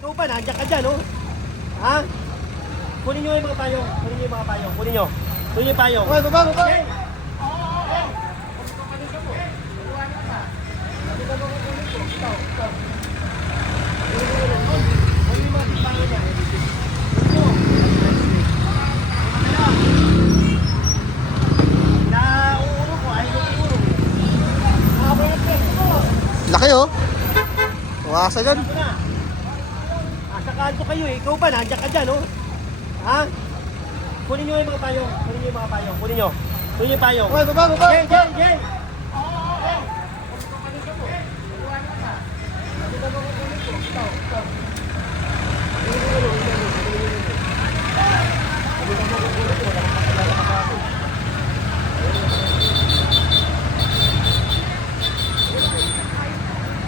Ikaw ba? Nandiyan ka dyan, oh. Ha? Kunin nyo yung mga payong. Kunin nyo yung mga payong. Kunin nyo. Kunin nyo yung payong. Baba, baba, baba. Okay. Laki oh. Tuwasa dyan. Sa kanto kayo eh. Ikaw ba? Nandiyan ka dyan, oh. Ha? Kunin nyo yung mga payong. Kunin nyo yung mga payong. Kunin nyo. Kunin nyo yung payong. Baba, baba, baba. Jeng, Jeng, Jeng!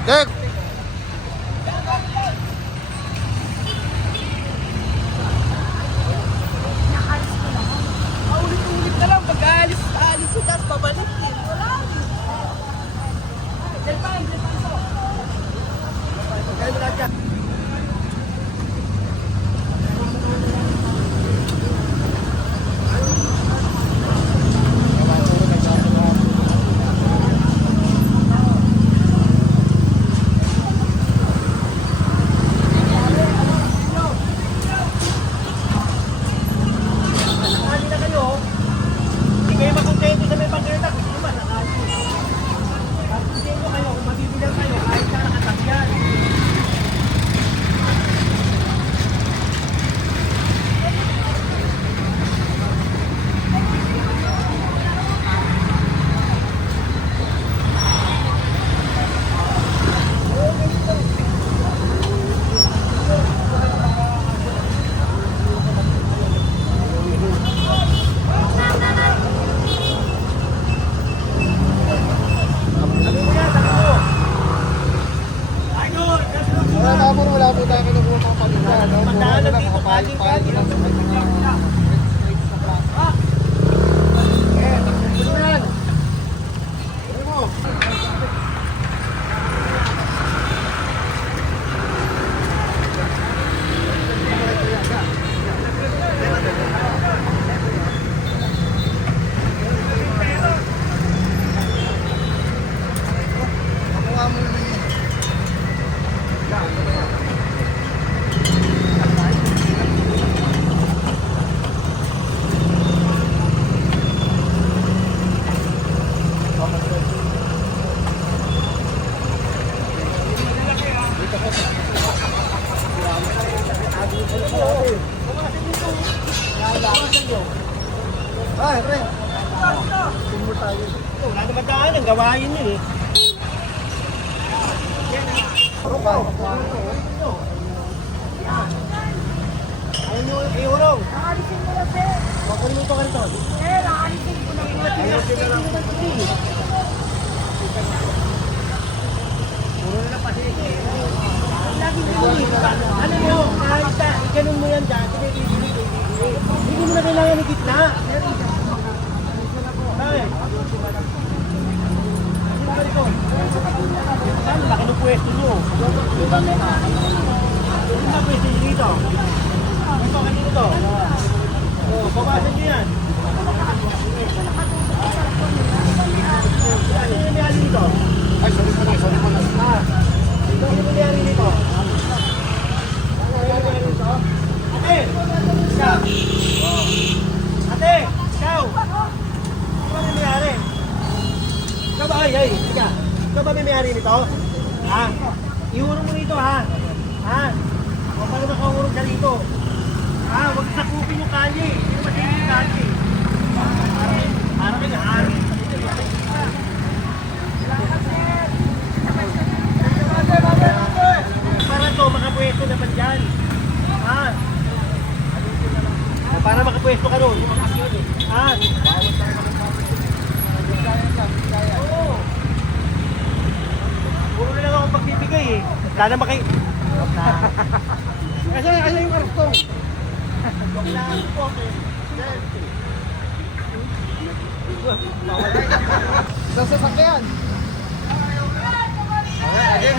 Dek! Ulit-ulit na lang, pag-aalis ko, tapos pabalik din. Wala. Delpine po. Pagkain mo lahat yan. Nakali na kayo, oh. Hindi kayo makontento sa may pagkirta. Hindi ba? Nakali. Makontento kayo, kung mabibilang kayo, kahit na nakatagyan. Wala po tayo kinukuha ng pamilya. No? Pagdaanan dito, kaling-kaling. Ay, pre. Wala naman daan, ang gawain nyo eh. Ayaw nyo iurong. Nakalisin mo na, sir. Makunin mo ito ka rito. Eh, nakalisin ko na. Puro na lang paseke. Laging inulit ka. Ano mo, kahit ka, ganun mo yan dyan. Hindi mo na kailangan ng gitna. Ay. Sino ba rito? Saan? Laki ng pwesto nyo. Sino ba pwesto nyo dito? Ito, kanino to? Oh, babasan nyo yan. Ano yung may alin dito? Ay, sorry po na. Ah, ito yung nangyari nito. Ano yung nangyari nito? Ate! Ikaw! Ate! Ikaw! Ano yung nangyari? Ikaw ba? Ay, ika. Ikaw ba may nangyari nito? Ha? Ihurong mo rito, ha? Ha? O paano makahurong ka rito? Ha? Huwag sakupin yung kalye. Hindi naman din yung kalye. Para kayo, hari. Para to, makapwesto naman dyan. Ha? Para makapwesto ka doon. Ha? Oo. Puro na lang akong pagbibigay eh. Sana makay... Kasi yung kartong. Kailangan po ako eh. Sa sasakyan. Okay, again,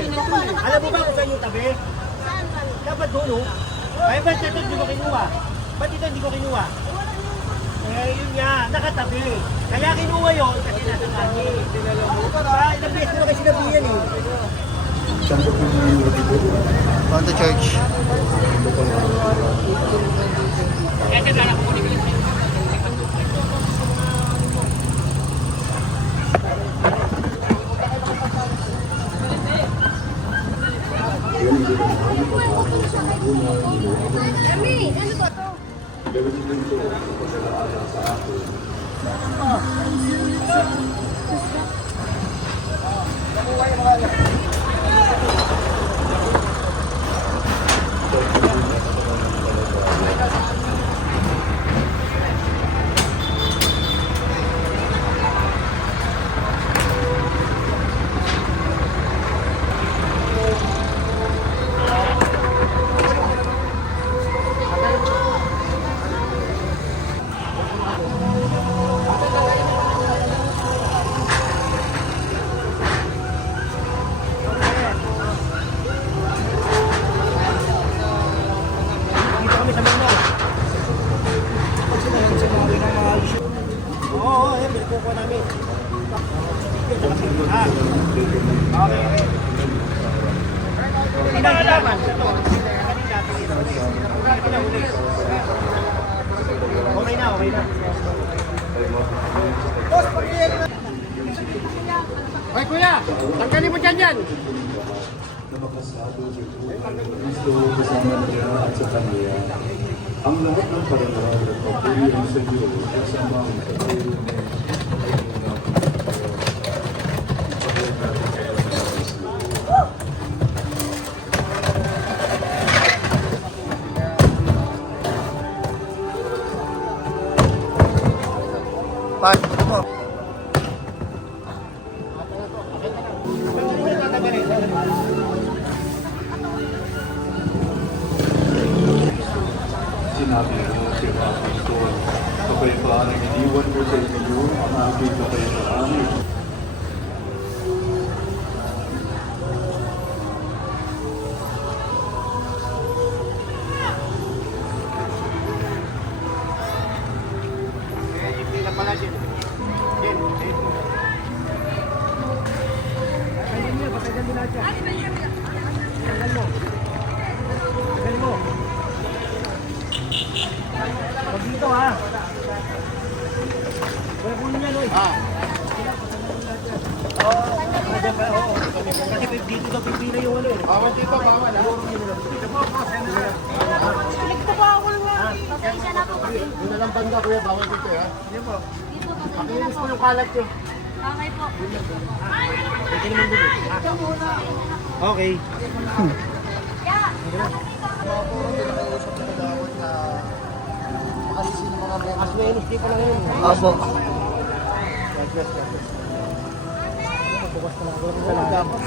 alam mo ba kung saan yung tabi? Dapat doon, oh. Ay, ba't ito hindi ko kinuha? Ba't ito hindi ko kinuha? Eh, yun nga, nakatabi. Kaya kinuha yun kasi nasa kani. Ilang beses ko na kasi sinabi yan eh. On to church. Emi, ano ba to? Dito kami sa Mano. Oo, eh, bilikuko namin. Ah, okay, okay. Hindi na alaman. Okay na, okay na. Ay, kuya! Tanggalin mo dyan yan! na makasado sa Kristo kasama niya at sa Kanya. Ang lahat ng parangal at papuri ang sa Diyos kasama ang kapatid Pak, mo. Sinabi mo si Apostol, kapayapaan ang iniwan ko sa inyo, ang aking kapayapaan. Hindi na pala siya. Din. Patagalin mo, patagalin mo lahat yan. Patagalin mo. Patagalin mo. Huwag dito ha. Huwag kunin yan, oy. Oo. Kasi dito daw pipila yung ano eh. Bawal dito, bawal ha? Pasensya na po kasi. Doon na lang banda, kuya, bawal dito ha? Dito, pasensya na Pakilis po. mo yung kalat yun. Okay po. Pwede naman dun eh. Ito muna. Okay. Puro pinakausap na nagawad na makalisin yung mga membro. As menos di pa lang yun. Opo. Bukas na lang. Salamat.